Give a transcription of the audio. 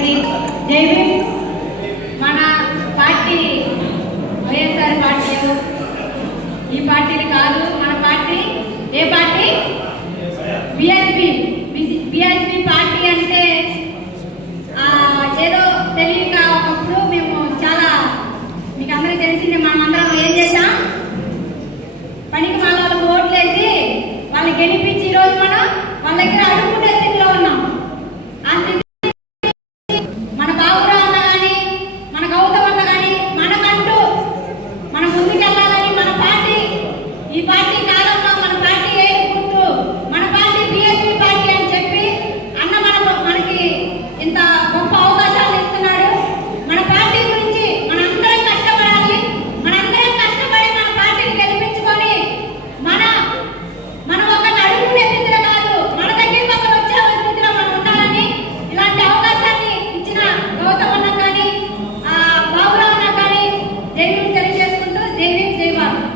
అందరికీ జై భీమ్. మన పార్టీ వైఎస్ఆర్ పార్టీ ఈ పార్టీని కాదు, మన పార్టీ ఏ పార్టీ? బిఎస్పీ. బిఎస్పీ పార్టీ అంటే ఏదో తెలియక ఒకప్పుడు మేము చాలా, మీకు అందరికీ తెలిసిందే, మనమందరం ఏం చేసాం, పనికి మన వాళ్ళకి ఓట్లేసి వాళ్ళని గెలిపించి ఈరోజు మనం వాళ్ళ దగ్గర అడుగుకునే స్థితిలో ఉన్నాం. ఆ స్థితి మన బాబురావు అన్న కానీ మన గౌతమ్ అన్న కానీ మనమంటూ మనం ముందుకెళ్ళాలని మన పార్టీ, ఈ పార్టీ కాలంలో మన పార్టీ ఏ గుర్తు, మన పార్టీ బిఎస్పీ పార్టీ అని చెప్పి అన్న మనకి ఇంత గొప్ప అవకాశాలు ఇస్తున్నాడు. మన పార్టీ గురించి మనందరం కష్టపడాలి, మనందరం కష్టపడి మన పార్టీని గెలిపించుకొని మనం ఒక అడుగునే స్థితిలో కాదు, మన దగ్గరికి ఒకరు వచ్చే స్థితిలో మనం ఉండాలని ఇలాంటి అవకాశాన్ని ఇచ్చిన గౌతమ్ అన్న కానీ బాబురావు అన్న కానీ జై భీమ్ తెలియజేసుకుంటూ జై భీమ్ జై భారత్.